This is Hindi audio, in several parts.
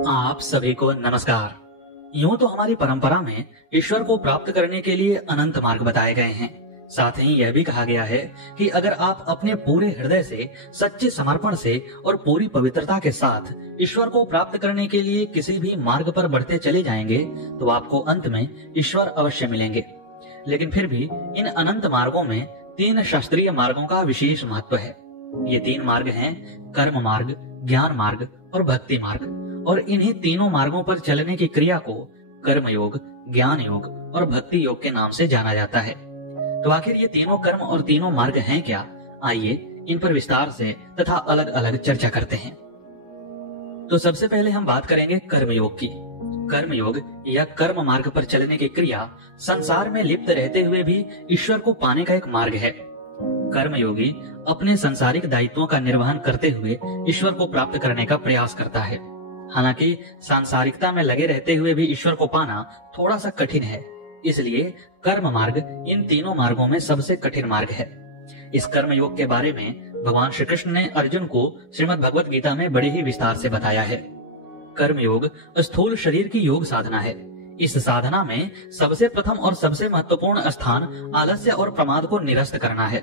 आप सभी को नमस्कार। यूं तो हमारी परंपरा में ईश्वर को प्राप्त करने के लिए अनंत मार्ग बताए गए हैं। साथ ही यह भी कहा गया है कि अगर आप अपने पूरे हृदय से, सच्चे समर्पण से और पूरी पवित्रता के साथ ईश्वर को प्राप्त करने के लिए किसी भी मार्ग पर बढ़ते चले जाएंगे तो आपको अंत में ईश्वर अवश्य मिलेंगे। लेकिन फिर भी इन अनंत मार्गों में 3 शास्त्रीय मार्गों का विशेष महत्व है। ये 3 मार्ग हैं कर्म मार्ग, ज्ञान मार्ग और भक्ति मार्ग। और इन्हीं तीनों मार्गों पर चलने की क्रिया को कर्म योग, ज्ञान योग और भक्ति योग के नाम से जाना जाता है। तो आखिर ये तीनों कर्म और तीनों मार्ग हैं क्या? आइए इन पर विस्तार से तथा अलग अलग चर्चा करते हैं। तो सबसे पहले हम बात करेंगे कर्म योग की। कर्म योग या कर्म मार्ग पर चलने की क्रिया संसार में लिप्त रहते हुए भी ईश्वर को पाने का एक मार्ग है। कर्मयोगी अपने संसारिक दायित्वों का निर्वहन करते हुए ईश्वर को प्राप्त करने का प्रयास करता है। हालांकि सांसारिकता में लगे रहते हुए भी ईश्वर को पाना थोड़ा सा कठिन है, इसलिए कर्म मार्ग इन तीनों मार्गों में सबसे कठिन मार्ग है। इस कर्म योग के बारे में भगवान श्री कृष्ण ने अर्जुन को श्रीमद् भगवत गीता में बड़े ही विस्तार से बताया है। कर्म योग स्थूल शरीर की योग साधना है। इस साधना में सबसे प्रथम और सबसे महत्वपूर्ण स्थान आलस्य और प्रमाद को निरस्त करना है।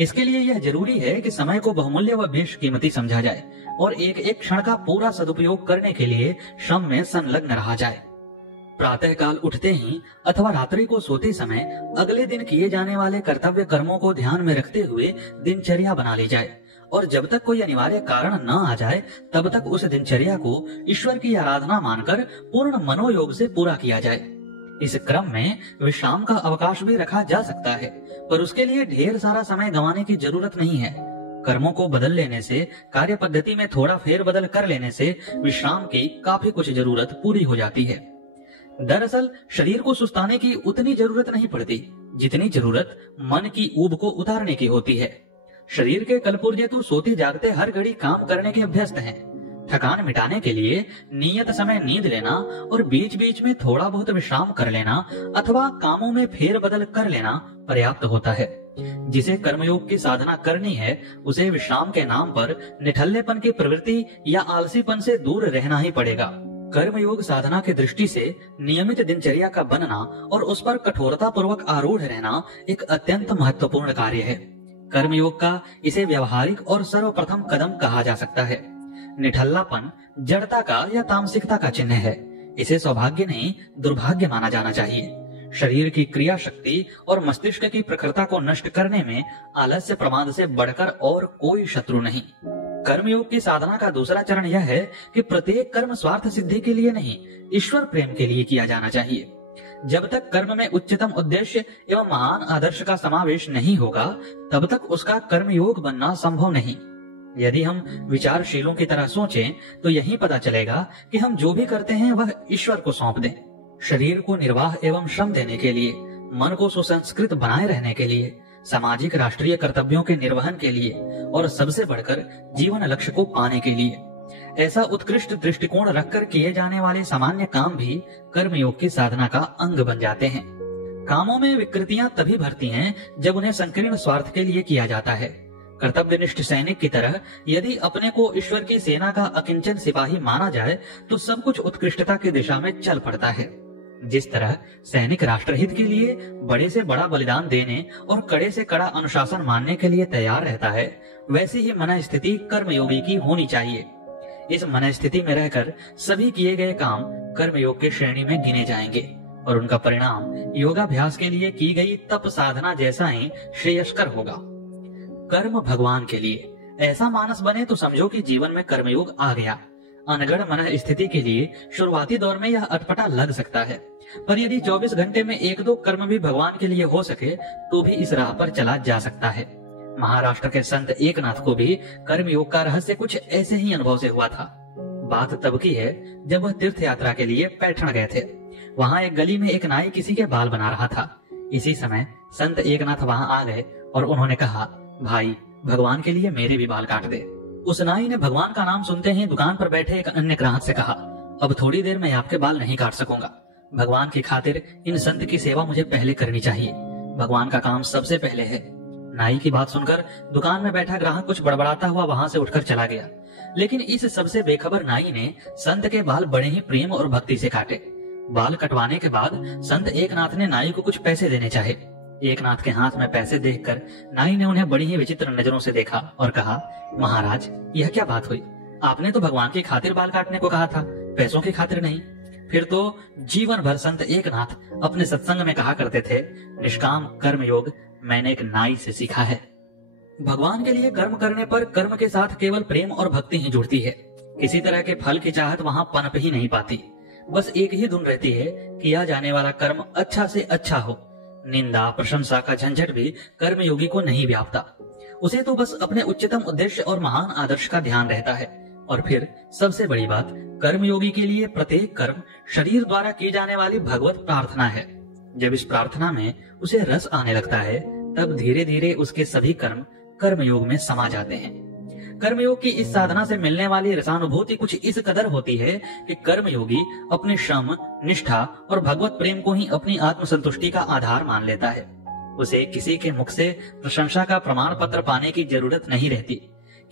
इसके लिए यह जरूरी है कि समय को बहुमूल्य व बेशकीमती समझा जाए और एक एक क्षण का पूरा सदुपयोग करने के लिए श्रम में संलग्न रहा जाए। प्रातः काल उठते ही अथवा रात्रि को सोते समय अगले दिन किए जाने वाले कर्तव्य कर्मों को ध्यान में रखते हुए दिनचर्या बना ली जाए और जब तक कोई अनिवार्य कारण न आ जाए तब तक उस दिनचर्या को ईश्वर की आराधना मानकर पूर्ण मनोयोग से पूरा किया जाए। इस क्रम में विश्राम का अवकाश भी रखा जा सकता है, पर उसके लिए ढेर सारा समय गंवाने की जरूरत नहीं है। कर्मों को बदल लेने से, कार्य पद्धति में थोड़ा फेरबदल कर लेने से विश्राम की काफी कुछ जरूरत पूरी हो जाती है। दरअसल शरीर को सुस्ताने की उतनी जरूरत नहीं पड़ती जितनी जरूरत मन की ऊब को उतारने की होती है। शरीर के कलपुर्जे तो सोते जागते हर घड़ी काम करने के अभ्यस्त हैं। थकान मिटाने के लिए नियत समय नींद लेना और बीच बीच में थोड़ा बहुत विश्राम कर लेना अथवा कामों में फेरबदल कर लेना पर्याप्त होता है। जिसे कर्मयोग की साधना करनी है उसे विश्राम के नाम पर निठल्लेपन की प्रवृत्ति या आलसीपन से दूर रहना ही पड़ेगा। कर्मयोग साधना की दृष्टि से नियमित दिनचर्या का बनना और उस पर कठोरता पूर्वक आरूढ़ रहना एक अत्यंत महत्वपूर्ण कार्य है। कर्मयोग का इसे व्यवहारिक और सर्वप्रथम कदम कहा जा सकता है। निठल्लापन जड़ता का या तामसिकता का चिन्ह है। इसे सौभाग्य नहीं दुर्भाग्य माना जाना चाहिए। शरीर की क्रिया शक्ति और मस्तिष्क की प्रखरता को नष्ट करने में आलस्य प्रमाद से बढ़कर और कोई शत्रु नहीं। कर्मयोग की साधना का दूसरा चरण यह है कि प्रत्येक कर्म स्वार्थ सिद्धि के लिए नहीं, ईश्वर प्रेम के लिए किया जाना चाहिए। जब तक कर्म में उच्चतम उद्देश्य एवं महान आदर्श का समावेश नहीं होगा तब तक उसका कर्मयोग बनना संभव नहीं। यदि हम विचारशीलों की तरह सोचें तो यही पता चलेगा कि हम जो भी करते हैं वह ईश्वर को सौंप दें। शरीर को निर्वाह एवं श्रम देने के लिए, मन को सुसंस्कृत बनाए रहने के लिए, सामाजिक राष्ट्रीय कर्तव्यों के निर्वहन के लिए और सबसे बढ़कर जीवन लक्ष्य को पाने के लिए ऐसा उत्कृष्ट दृष्टिकोण रखकर किए जाने वाले सामान्य काम भी कर्मयोग की साधना का अंग बन जाते हैं। कामों में विकृतियां तभी भरती हैं जब उन्हें संकीर्ण स्वार्थ के लिए किया जाता है। कर्तव्यनिष्ठ सैनिक की तरह यदि अपने को ईश्वर की सेना का अकिंचन सिपाही माना जाए तो सब कुछ उत्कृष्टता की दिशा में चल पड़ता है। जिस तरह सैनिक राष्ट्रहित के लिए बड़े से बड़ा बलिदान देने और कड़े से कड़ा अनुशासन मानने के लिए तैयार रहता है, वैसी ही मन स्थिति कर्मयोगी की होनी चाहिए। इस मन स्थिति में रहकर सभी किए गए काम कर्मयोग के श्रेणी में गिने जाएंगे और उनका परिणाम योगाभ्यास के लिए की गई तप साधना जैसा ही श्रेयस्कर होगा। कर्म भगवान के लिए ऐसा मानस बने तो समझो कि जीवन में कर्मयोग आ गया। अनगढ़ मन स्थिति के लिए शुरुआती दौर में यह अटपटा लग सकता है, पर यदि 24 घंटे में 1-2 कर्म भी भगवान के लिए हो सके तो भी इस राह पर चला जा सकता है। महाराष्ट्र के संत एकनाथ को भी कर्मयोग का रहस्य कुछ ऐसे ही अनुभव से हुआ था। बात तब की है जब वह तीर्थ यात्रा के लिए पैठण गए थे। वहां एक गली में एक नाई किसी के बाल बना रहा था। इसी समय संत एकनाथ वहां आ गए और उन्होंने कहा, भाई भगवान के लिए मेरे भी बाल काट दे। उस नाई ने भगवान का नाम सुनते ही दुकान पर बैठे एक अन्य ग्राहक से कहा, अब थोड़ी देर में आपके बाल नहीं काट सकूंगा। भगवान की खातिर इन संत की सेवा मुझे पहले करनी चाहिए। भगवान का काम सबसे पहले है। नाई की बात सुनकर दुकान में बैठा ग्राहक कुछ बड़बड़ाता हुआ वहां से उठकर चला गया। लेकिन इस सबसे बेखबर नाई ने संत के बाल बड़े ही प्रेम और भक्ति से काटे। बाल कटवाने के बाद संत एकनाथ ने नाई को कुछ पैसे देने चाहे। एकनाथ के हाथ में पैसे देखकर नाई ने उन्हें बड़ी ही विचित्र नजरों से देखा और कहा, महाराज, यह क्या बात हुई? आपने तो भगवान की खातिर बाल काटने को कहा था, पैसों की खातिर नहीं। फिर तो जीवन भर संत एकनाथ अपने सत्संग में कहा करते थे, निष्काम कर्म योग मैंने एक नाई से सीखा है। भगवान के लिए कर्म करने पर कर्म के साथ केवल प्रेम और भक्ति ही जुड़ती है। किसी तरह के फल की चाहत वहां पनप ही नहीं पाती। बस एक ही धुन रहती है, किया जाने वाला कर्म अच्छा से अच्छा हो। निंदा प्रशंसा का झंझट भी कर्मयोगी को नहीं व्यापता। उसे तो बस अपने उच्चतम उद्देश्य और महान आदर्श का ध्यान रहता है। और फिर सबसे बड़ी बात, कर्मयोगी के लिए प्रत्येक कर्म शरीर द्वारा की जाने वाली भगवत प्रार्थना है। जब इस प्रार्थना में उसे रस आने लगता है, तब धीरे धीरे उसके सभी कर्म कर्मयोग में समा जाते हैं। कर्मयोग की इस साधना से मिलने वाली रसानुभूति कुछ इस कदर होती है कि कर्मयोगी अपने श्रम, निष्ठा और भगवत प्रेम को ही अपनी आत्मसंतुष्टि का आधार मान लेता है। उसे किसी के मुख से प्रशंसा का प्रमाण पत्र पाने की जरूरत नहीं रहती।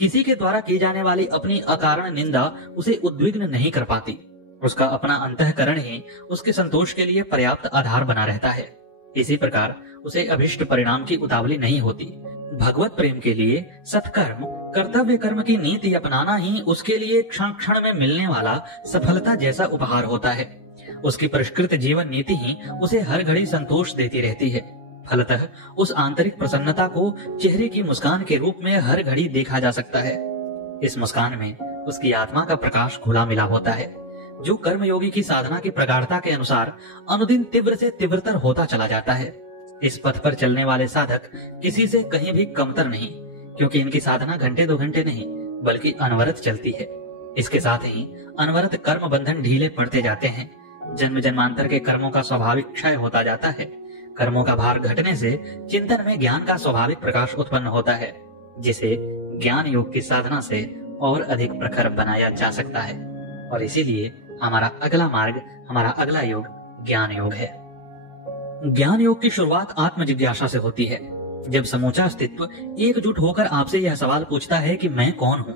किसी के द्वारा की जाने वाली अपनी अकारण निंदा उसे उद्विग्न नहीं कर पाती। उसका अपना अंतःकरण ही उसके संतोष के लिए पर्याप्त आधार बना रहता है। इसी प्रकार उसे अभिष्ट परिणाम की उतावली नहीं होती। भगवत प्रेम के लिए सत्कर्म, कर्तव्य कर्म की नीति अपनाना ही उसके लिए क्षण क्षण में मिलने वाला सफलता जैसा उपहार होता है। उसकी परिष्कृत जीवन नीति ही उसे हर घड़ी संतोष देती रहती है। फलतः उस आंतरिक प्रसन्नता को चेहरे की मुस्कान के रूप में हर घड़ी देखा जा सकता है। इस मुस्कान में उसकी आत्मा का प्रकाश घुला मिला होता है, जो कर्मयोगी की साधना की प्रगाढ़ता के अनुसार अनुदिन तीव्र से तीव्रतर होता चला जाता है। इस पथ पर चलने वाले साधक किसी से कहीं भी कमतर नहीं, क्योंकि इनकी साधना घंटे दो घंटे नहीं बल्कि अनवरत चलती है। इसके साथ ही अनवरत कर्म बंधन ढीले पड़ते जाते हैं। जन्म जन्मांतर के कर्मों का स्वाभाविक क्षय होता जाता है। कर्मों का भार घटने से चिंतन में ज्ञान का स्वाभाविक प्रकाश उत्पन्न होता है, जिसे ज्ञान योग की साधना से और अधिक प्रखर बनाया जा सकता है। और इसीलिए हमारा अगला मार्ग, हमारा अगला योग ज्ञान योग है। ज्ञान योग की शुरुआत आत्म जिज्ञासा से होती है। जब समूचा अस्तित्व एकजुट होकर आपसे यह सवाल पूछता है कि मैं कौन हूँ,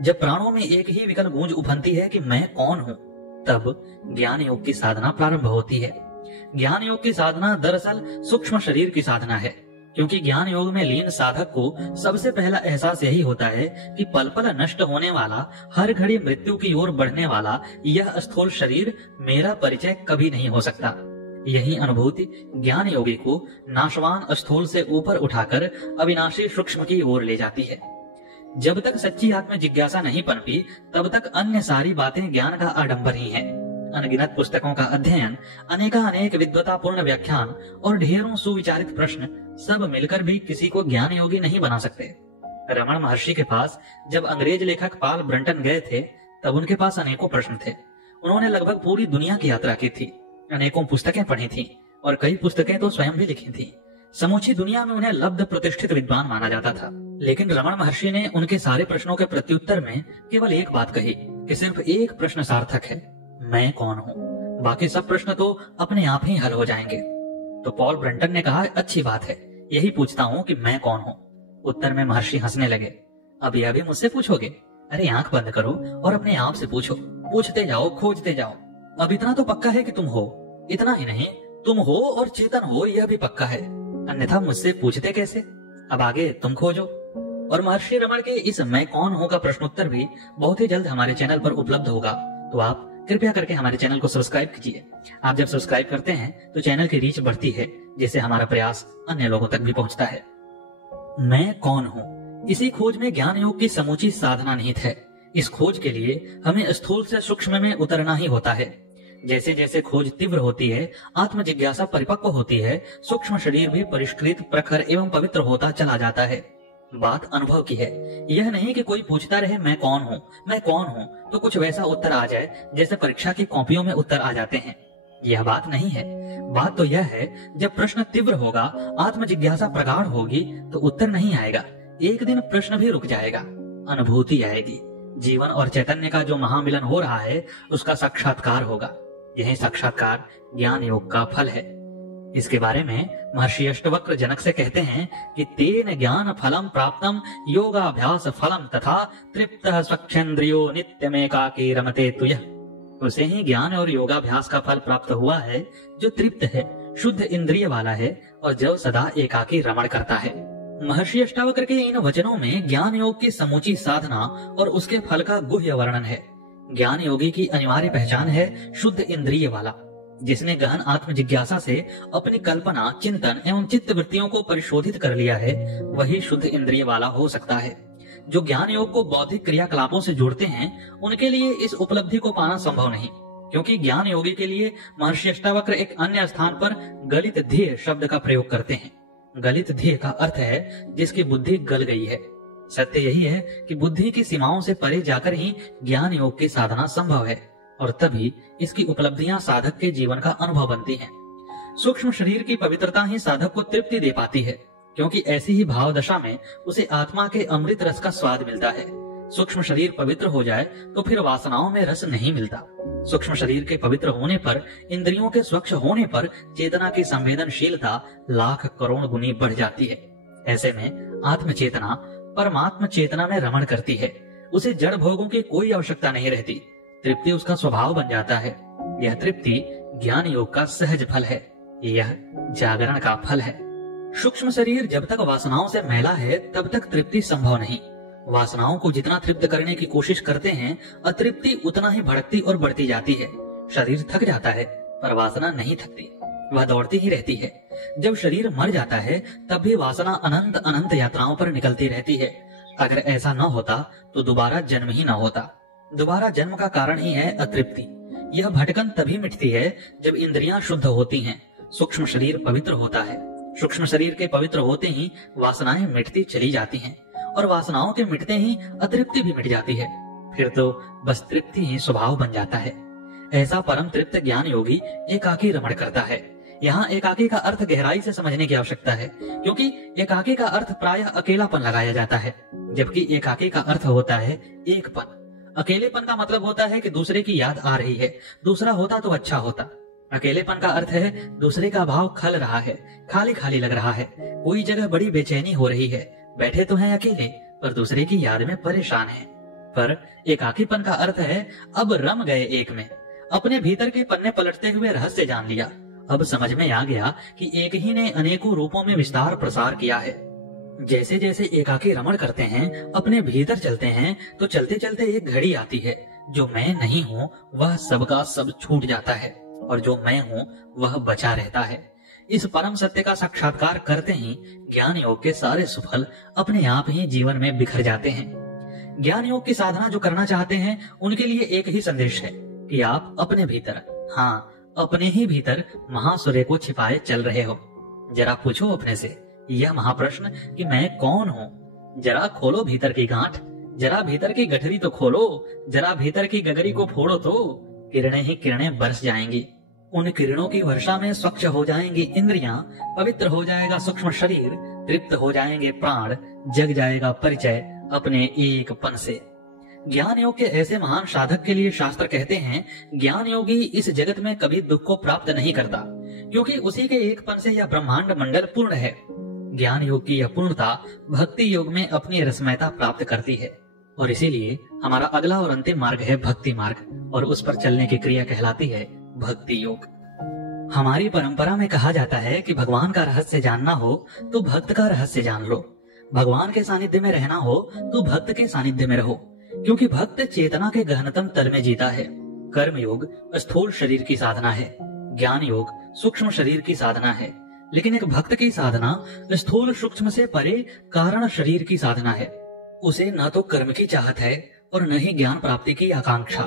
जब प्राणों में एक ही विकल गूंज उफनती है कि मैं कौन हूँ, तब ज्ञान योग की साधना प्रारंभ होती है। ज्ञान योग की साधना दरअसल सूक्ष्म शरीर की साधना है, क्योंकि ज्ञान योग में लीन साधक को सबसे पहला एहसास यही होता है कि पल पल नष्ट होने वाला, हर घड़ी मृत्यु की ओर बढ़ने वाला यह स्थूल शरीर मेरा परिचय कभी नहीं हो सकता। यही अनुभूति ज्ञान योगी को नाशवान स्थूल से ऊपर उठाकर अविनाशी सूक्ष्म की ओर ले जाती है। जब तक सच्ची आत्म जिज्ञासा नहीं पनपी, तब तक अन्य सारी बातें ज्ञान का आडंबर ही हैं। अनगिनत पुस्तकों का अध्ययन, अनेक विद्वतापूर्ण व्याख्यान और ढेरों सुविचारित प्रश्न सब मिलकर भी किसी को ज्ञान योगी नहीं बना सकते। रमण महर्षि के पास जब अंग्रेज लेखक पॉल ब्रंटन गए थे, तब उनके पास अनेकों प्रश्न थे। उन्होंने लगभग पूरी दुनिया की यात्रा की थी, अनेकों पुस्तकें पढ़ी थी और कई पुस्तकें तो स्वयं भी लिखी थी। समूची दुनिया में उन्हें लब्ध प्रतिष्ठित विद्वान माना जाता था। लेकिन रमण महर्षि ने उनके सारे प्रश्नों के प्रत्युत्तर में केवल एक बात कही कि सिर्फ एक प्रश्न सार्थक है, मैं कौन हूँ। बाकी सब प्रश्न तो अपने आप ही हल हो जाएंगे। तो पॉल ब्रंटन ने कहा, अच्छी बात है, यही पूछता हूँ कि मैं कौन हूँ। उत्तर में महर्षि हंसने लगे। अब यह भी मुझसे पूछोगे? अरे आंख बंद करो और अपने आप से पूछो। पूछते जाओ, खोजते जाओ। अब इतना तो पक्का है कि तुम हो। इतना ही नहीं, तुम हो और चेतन हो, यह भी पक्का है, अन्यथा मुझसे पूछते कैसे? अब आगे तुम खोजो। और महर्षि रमण के इस मैं कौन हूँ का प्रश्नोत्तर भी बहुत ही जल्द हमारे चैनल पर उपलब्ध होगा। तो आप कृपया करके हमारे चैनल को सब्सक्राइब कीजिए। आप जब सब्सक्राइब करते हैं तो चैनल की रीच बढ़ती है, जिससे हमारा प्रयास अन्य लोगों तक भी पहुंचता है। मैं कौन हूँ, इसी खोज में ज्ञान योग की समूची साधना निहित है। इस खोज के लिए हमें स्थूल से सूक्ष्म में उतरना ही होता है। जैसे जैसे खोज तीव्र होती है, आत्म जिज्ञासा परिपक्व होती है, सूक्ष्म शरीर भी परिष्कृत, प्रखर एवं पवित्र होता चला जाता है। बात अनुभव की है। यह नहीं कि कोई पूछता रहे मैं कौन हूँ, मैं कौन हूँ, तो कुछ वैसा उत्तर आ जाए जैसे परीक्षा की कॉपियों में उत्तर आ जाते हैं। यह बात नहीं है। बात तो यह है, जब प्रश्न तीव्र होगा, आत्म जिज्ञासा प्रगाढ़ होगी, तो उत्तर नहीं आएगा। एक दिन प्रश्न भी रुक जाएगा, अनुभूति आएगी। जीवन और चैतन्य का जो महामिलन हो रहा है, उसका साक्षात्कार होगा। यही साक्षात्कार ज्ञान योग का फल है। इसके बारे में महर्षि अष्टवक्र जनक से कहते हैं कि तेन ज्ञान फलम प्राप्तम योगाभ्यास फलम तथा तृप्त स्वच्छेन्द्रियो नित्यमेकाकी रमते तुयः। उसे ही ज्ञान और योगाभ्यास का फल प्राप्त हुआ है जो तृप्त है, शुद्ध इंद्रिय वाला है और जो सदा एकाकी रमण करता है। महर्षि अष्टावक्र के इन वचनों में ज्ञान योग की समूची साधना और उसके फल का गुह्य वर्णन है। ज्ञान योगी की अनिवार्य पहचान है शुद्ध इंद्रिय वाला। जिसने गहन आत्म जिज्ञासा से अपनी कल्पना, चिंतन एवं चित्त वृत्तियों को परिशोधित कर लिया है, वही शुद्ध इंद्रिय वाला हो सकता है। जो ज्ञान योग को बौद्धिक क्रियाकलापों से जोड़ते हैं, उनके लिए इस उपलब्धि को पाना संभव नहीं, क्योंकि ज्ञान योगी के लिए महर्षि अष्टावक्र एक अन्य स्थान पर गलित ध्येय शब्द का प्रयोग करते हैं। गलित ध्येय का अर्थ है जिसकी बुद्धि गल गई है। सत्य यही है कि बुद्धि की सीमाओं से परे जाकर ही ज्ञान योग की साधना संभव है और तभी इसकी उपलब्धियां साधक के जीवन का अनुभव बनती हैं। सूक्ष्म शरीर की पवित्रता ही साधक को तृप्ति दे पाती है, क्योंकि ऐसी ही भाव दशा में उसे आत्मा के अमृत रस का स्वाद मिलता है। सूक्ष्म शरीर पवित्र हो जाए तो फिर वासनाओं में रस नहीं मिलता। सूक्ष्म शरीर के पवित्र होने पर, इंद्रियों के स्वच्छ होने पर चेतना की संवेदनशीलता लाख करोड़ गुनी बढ़ जाती है। ऐसे में आत्म चेतना परमात्म चेतना में रमण करती है। उसे जड़ भोगों की कोई आवश्यकता नहीं रहती। तृप्ति उसका स्वभाव बन जाता है। यह तृप्ति ज्ञान योग का सहज फल है। यह जागरण का फल है। सूक्ष्म शरीर जब तक वासनाओं से मैला है तब तक तृप्ति संभव नहीं। वासनाओं को जितना तृप्त करने की कोशिश करते हैं, अतृप्ति उतना ही भड़कती और बढ़ती जाती है। शरीर थक जाता है पर वासना नहीं थकती, वह दौड़ती ही रहती है। जब शरीर मर जाता है तब भी वासना अनंत अनंत यात्राओं पर निकलती रहती है। अगर ऐसा न होता तो दोबारा जन्म ही न होता। दोबारा जन्म का कारण ही है अतृप्ति। यह भटकन तभी मिटती है जब इंद्रियां शुद्ध होती हैं, सूक्ष्म शरीर पवित्र होता है। सूक्ष्म शरीर के पवित्र होते ही वासनाएं मिटती चली जाती हैं और वासनाओं के मिटते ही अतृप्ति भी मिट जाती है। फिर तो बस तृप्ति ही स्वभाव बन जाता है। ऐसा परम तृप्त ज्ञान योगी एकाकी रमण करता है। यहाँ एकाकी का अर्थ गहराई से समझने की आवश्यकता है, क्योंकि एकाकी का अर्थ प्रायः अकेलापन लगाया जाता है, जबकि एकाकी का अर्थ होता है एकपन। अकेलेपन का मतलब होता है कि दूसरे की याद आ रही है, दूसरा होता तो अच्छा होता। अकेलेपन का अर्थ है दूसरे का भाव खल रहा है, खाली खाली लग रहा है, कोई जगह बड़ी बेचैनी हो रही है, बैठे तो हैं अकेले पर दूसरे की याद में परेशान हैं। पर एकाकीपन का अर्थ है अब रम गए एक में, अपने भीतर के पन्ने पलटते हुए रहस्य जान लिया। अब समझ में आ गया कि एक ही ने अनेकों रूपों में विस्तार प्रसार किया है। जैसे जैसे एकाकी रमण करते हैं, अपने भीतर चलते हैं, तो चलते चलते एक घड़ी आती है जो मैं नहीं हूँ वह सबका सब छूट जाता है और जो मैं हूँ वह बचा रहता है। इस परम सत्य का साक्षात्कार करते ही ज्ञान योग के सारे सुफल अपने आप ही जीवन में बिखर जाते हैं। ज्ञान योग की साधना जो करना चाहते हैं उनके लिए एक ही संदेश है कि आप अपने भीतर, हाँ अपने ही भीतर महासूर्य को छिपाए चल रहे हो। जरा पूछो अपने से यह महाप्रश्न कि मैं कौन हूँ। जरा खोलो भीतर की गांठ, जरा भीतर की गठरी तो खोलो, जरा भीतर की गगरी को फोड़ो तो किरणें ही किरणें बरस जाएंगी। उन किरणों की वर्षा में स्वच्छ हो जाएंगी इंद्रियां, पवित्र हो जाएगा सूक्ष्म शरीर, तृप्त हो जाएंगे प्राण, जग जाएगा परिचय अपने एक पन से। ज्ञान योग के ऐसे महान साधक के लिए शास्त्र कहते हैं, ज्ञान योगी इस जगत में कभी दुख को प्राप्त नहीं करता, क्योंकि उसी के एक पन से यह ब्रह्मांड मंडल पूर्ण है। ज्ञान योग की यह पूर्णता भक्ति योग में अपनी रसमयता प्राप्त करती है और इसीलिए हमारा अगला और अंतिम मार्ग है भक्ति मार्ग, और उस पर चलने की क्रिया कहलाती है भक्ति योग। हमारी परंपरा में कहा जाता है कि भगवान का रहस्य जानना हो तो भक्त का रहस्य जान लो, भगवान के सानिध्य में रहना हो तो भक्त के सानिध्य में रहो, क्योंकि भक्त चेतना के गहनतम तल में जीता है। कर्म योग स्थूल शरीर की साधना है, ज्ञान योग सूक्ष्म शरीर की साधना है, लेकिन एक भक्त की साधना स्थूल सूक्ष्म से परे कारण शरीर की साधना है। उसे न तो कर्म की चाहत है और न ही ज्ञान प्राप्ति की आकांक्षा।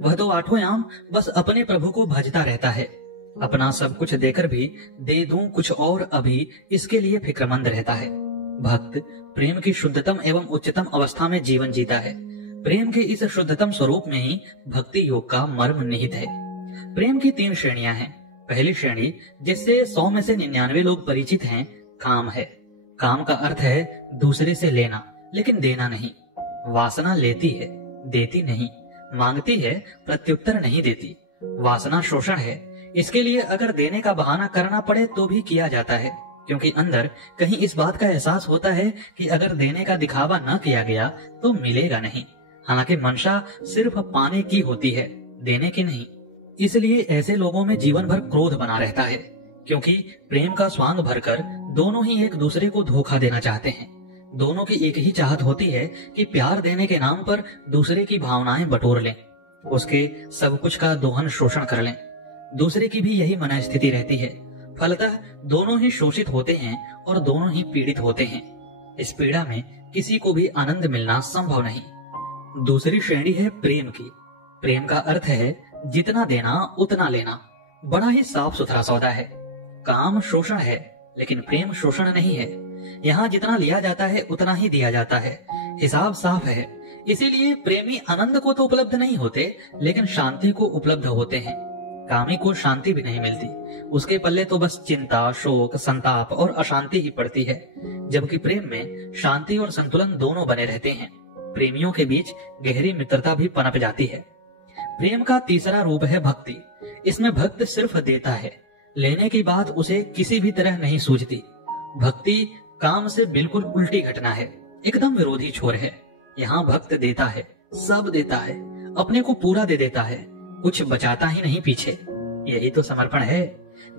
वह तो आठों याम बस अपने प्रभु को भजता रहता है। अपना सब कुछ देकर भी दे दूं कुछ और अभी, इसके लिए फिक्रमंद रहता है। भक्त प्रेम की शुद्धतम एवं उच्चतम अवस्था में जीवन जीता है। प्रेम के इस शुद्धतम स्वरूप में ही भक्ति योग का मर्म निहित है। प्रेम की 3 श्रेणियां हैं। पहली श्रेणी, जिससे 100 में से 99 लोग परिचित हैं, काम है। काम का अर्थ है दूसरे से लेना लेकिन देना नहीं। वासना लेती है, देती नहीं, मांगती है, प्रत्युत्तर नहीं देती। वासना शोषण है, इसके लिए अगर देने का बहाना करना पड़े तो भी किया जाता है, क्योंकि अंदर कहीं इस बात का एहसास होता है कि अगर देने का दिखावा न किया गया तो मिलेगा नहीं। हालांकि मंशा सिर्फ पाने की होती है, देने की नहीं। इसलिए ऐसे लोगों में जीवन भर क्रोध बना रहता है, क्योंकि प्रेम का स्वांग भरकर दोनों ही एक दूसरे को धोखा देना चाहते हैं। दोनों की एक ही चाहत होती है कि प्यार देने के नाम पर दूसरे की भावनाएं बटोर लें, उसके सब कुछ का दोहन शोषण कर लें। दूसरे की भी यही मनस्थिति रहती है। फलतः दोनों ही शोषित होते हैं और दोनों ही पीड़ित होते हैं। इस पीड़ा में किसी को भी आनंद मिलना संभव नहीं। दूसरी श्रेणी है प्रेम की। प्रेम का अर्थ है जितना देना उतना लेना। बड़ा ही साफ सुथरा सौदा है। काम शोषण है, लेकिन प्रेम शोषण नहीं है। यहाँ जितना लिया जाता है उतना ही दिया जाता है। हिसाब साफ है। इसीलिए प्रेमी आनंद को तो उपलब्ध नहीं होते, लेकिन शांति को उपलब्ध होते हैं। कामी को शांति भी नहीं मिलती, उसके पल्ले तो बस चिंता, शोक, संताप और अशांति ही पड़ती है। जबकि प्रेम में शांति और संतुलन दोनों बने रहते हैं। प्रेमियों के बीच गहरी मित्रता भी पनप जाती है। प्रेम का तीसरा रूप है भक्ति। इसमें भक्त सिर्फ देता है, लेने की बात उसे किसी भी तरह नहीं सूझती। भक्ति काम से बिल्कुल उल्टी घटना है, एकदम विरोधी छोर है। यहाँ भक्त देता है, सब देता है, अपने को पूरा दे देता है, कुछ बचाता ही नहीं पीछे। यही तो समर्पण है,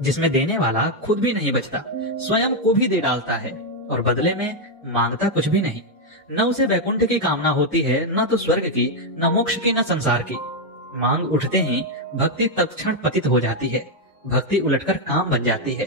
जिसमें देने वाला खुद भी नहीं बचता, स्वयं को भी दे डालता है और बदले में मांगता कुछ भी नहीं। न उसे वैकुंठ की कामना होती है, न तो स्वर्ग की, न मोक्ष की, न संसार की। मांग उठते ही भक्ति तत्क्षण पतित हो जाती है। भक्ति उलटकर काम बन जाती है।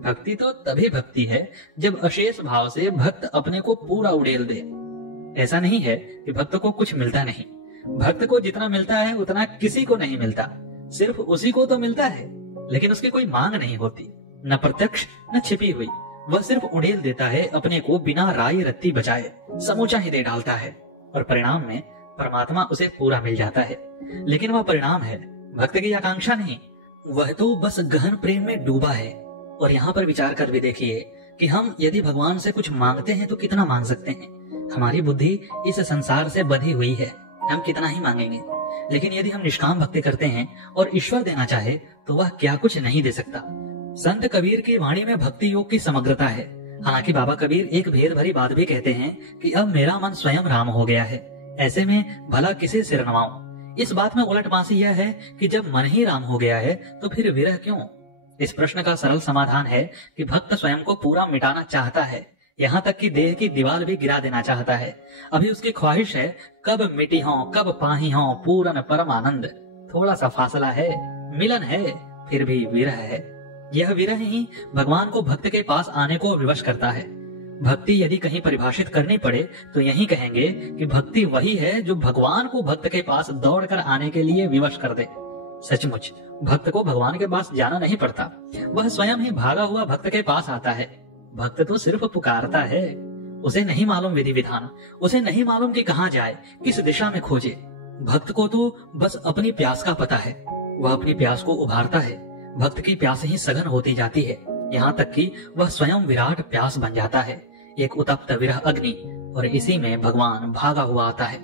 भक्ति तो तभी भक्ति है जब अशेष भाव से भक्त अपने को पूरा उड़ेल दे। ऐसा नहीं है कि भक्त को कुछ मिलता नहीं। भक्त को जितना मिलता है उतना किसी को नहीं मिलता, सिर्फ उसी को तो मिलता है, लेकिन उसकी कोई मांग नहीं होती, न प्रत्यक्ष न छिपी हुई। वह सिर्फ उड़ेल देता है अपने को, बिना राई रत्ती बचाए समूचा ही दे डालता है और परिणाम में परमात्मा उसे पूरा मिल जाता है। लेकिन वह परिणाम है, भक्त की आकांक्षा नहीं। वह तो बस गहन प्रेम में डूबा है। और यहाँ पर विचार कर भी देखिए कि हम यदि भगवान से कुछ मांगते हैं तो कितना मांग सकते हैं। हमारी बुद्धि इस संसार से बंधी हुई है, हम कितना ही मांगेंगे। लेकिन यदि हम निष्काम भक्ति करते हैं और ईश्वर देना चाहे तो वह क्या कुछ नहीं दे सकता। संत कबीर की वाणी में भक्ति योग की समग्रता है। हालांकि बाबा कबीर एक भेद भरी बात भी कहते हैं कि अब मेरा मन स्वयं राम हो गया है, ऐसे में भला किसे सिर नवाऊं। इस बात में उलटबांसी यह है कि जब मन ही राम हो गया है तो फिर विरह क्यों। इस प्रश्न का सरल समाधान है कि भक्त स्वयं को पूरा मिटाना चाहता है, यहाँ तक कि देह की दीवार भी गिरा देना चाहता है। अभी उसकी ख्वाहिश है कब मिटी हो, कब पाही हो पूरन परम आनंद। थोड़ा सा फासला है, मिलन है, फिर भी विरह है। यह विरह ही भगवान को भक्त के पास आने को विवश करता है। भक्ति यदि कहीं परिभाषित करनी पड़े तो यही कहेंगे कि भक्ति वही है जो भगवान को भक्त के पास दौड़कर आने के लिए विवश कर दे। सचमुच भक्त को भगवान के पास जाना नहीं पड़ता, वह स्वयं ही भागा हुआ भक्त के पास आता है। भक्त तो सिर्फ पुकारता है, उसे नहीं मालूम विधि विधान, उसे नहीं मालूम कि कहाँ जाए, किस दिशा में खोजे। भक्त को तो बस अपनी प्यास का पता है, वह अपनी प्यास को उभारता है। भक्त की प्यास ही सघन होती जाती है, यहाँ तक कि वह स्वयं विराट प्यास बन जाता है, एक उत्तप्त विरह अग्नि। और इसी में भगवान भागा हुआ आता है।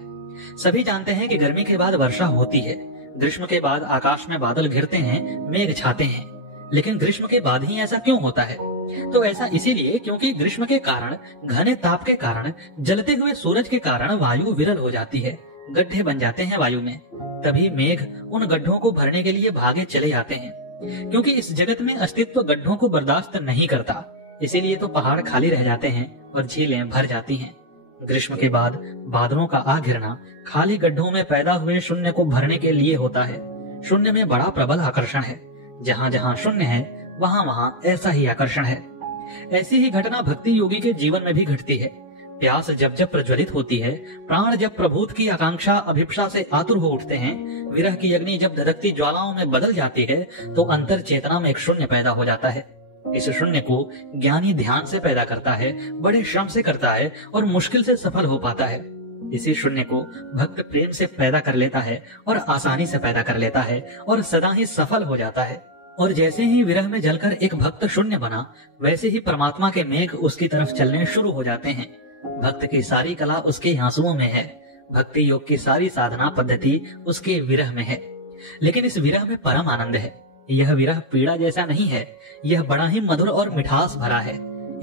सभी जानते हैं कि गर्मी के बाद वर्षा होती है, ग्रीष्म के बाद आकाश में बादल घिरते हैं, मेघ छाते हैं। लेकिन ग्रीष्म के बाद ही ऐसा क्यों होता है? तो ऐसा इसीलिए क्योंकि ग्रीष्म के कारण, घने ताप के कारण, जलते हुए सूरज के कारण वायु विरल हो जाती है, गड्ढे बन जाते हैं वायु में। तभी मेघ उन गड्ढों को भरने के लिए भागे चले आते हैं, क्योंकि इस जगत में अस्तित्व गड्ढों को बर्दाश्त नहीं करता। इसीलिए तो पहाड़ खाली रह जाते हैं और झीलें भर जाती हैं। ग्रीष्म के बाद बादलों का आ घिरना खाली गड्ढों में पैदा हुए शून्य को भरने के लिए होता है। शून्य में बड़ा प्रबल आकर्षण है, जहाँ जहाँ शून्य है वहाँ वहाँ ऐसा ही आकर्षण है। ऐसी ही घटना भक्ति योगी के जीवन में भी घटती है। प्यास जब जब प्रज्वलित होती है, प्राण जब प्रभुत की आकांक्षा अभिप्सा से आतुर हो उठते हैं, विरह की अग्नि जब धधकती ज्वालाओं में बदल जाती है, तो अंतर चेतना में एक शून्य पैदा हो जाता है। इस शून्य को ज्ञानी ध्यान से पैदा करता है, बड़े श्रम से करता है और मुश्किल से सफल हो पाता है। इसी शून्य को भक्त प्रेम से पैदा कर लेता है और आसानी से पैदा कर लेता है और सदा ही सफल हो जाता है। और जैसे ही विरह में जलकर एक भक्त शून्य बना, वैसे ही परमात्मा के मेघ उसकी तरफ चलने शुरू हो जाते हैं। भक्त की सारी कला उसके आंसुओं में है, भक्ति योग की सारी साधना पद्धति उसके विरह में है। लेकिन इस विरह में परम आनंद है। यह विरह पीड़ा जैसा नहीं है, यह बड़ा ही मधुर और मिठास भरा है।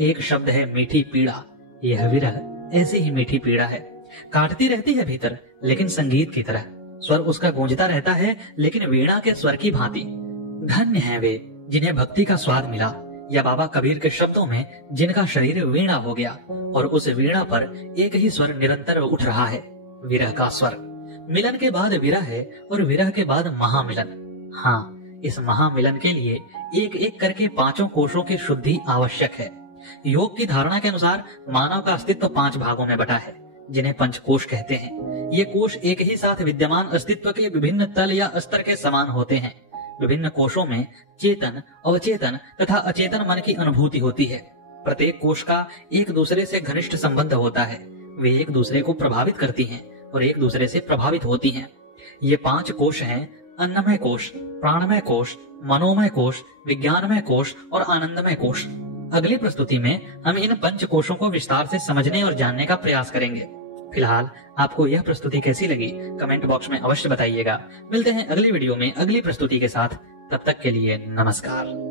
एक शब्द है मीठी पीड़ा। यह विरह ऐसी ही मीठी पीड़ा है, काटती रहती है भीतर, लेकिन संगीत की तरह। स्वर उसका गूंजता रहता है, लेकिन वीणा के स्वर की भांति। धन्य हैं वे जिन्हें भक्ति का स्वाद मिला, या बाबा कबीर के शब्दों में जिनका शरीर वीणा हो गया और उस वीणा पर एक ही स्वर निरंतर उठ रहा है, विरह का स्वर। मिलन के बाद विरह है और विरह के बाद महामिलन। हाँ, इस महामिलन के लिए एक एक करके पांचों कोशों की शुद्धि आवश्यक है। योग की धारणा के अनुसार मानव का अस्तित्व 5 भागों में बटा है, जिन्हें पंचकोश कहते हैं। ये कोश एक ही साथ विद्यमान अस्तित्व के विभिन्न तल या स्तर के समान होते हैं। विभिन्न कोशों में चेतन, अवचेतन तथा अचेतन मन की अनुभूति होती है। प्रत्येक कोश का एक दूसरे से घनिष्ठ संबंध होता है। वे एक दूसरे को प्रभावित करती हैं और एक दूसरे से प्रभावित होती हैं। ये 5 कोश हैं: अन्नमय कोश, प्राणमय कोश, मनोमय कोश, विज्ञानमय कोश और आनंदमय कोश। अगली प्रस्तुति में हम इन 5 कोशों को विस्तार से समझने और जानने का प्रयास करेंगे। फिलहाल आपको यह प्रस्तुति कैसी लगी कमेंट बॉक्स में अवश्य बताइएगा। मिलते हैं अगली वीडियो में अगली प्रस्तुति के साथ। तब तक के लिए नमस्कार।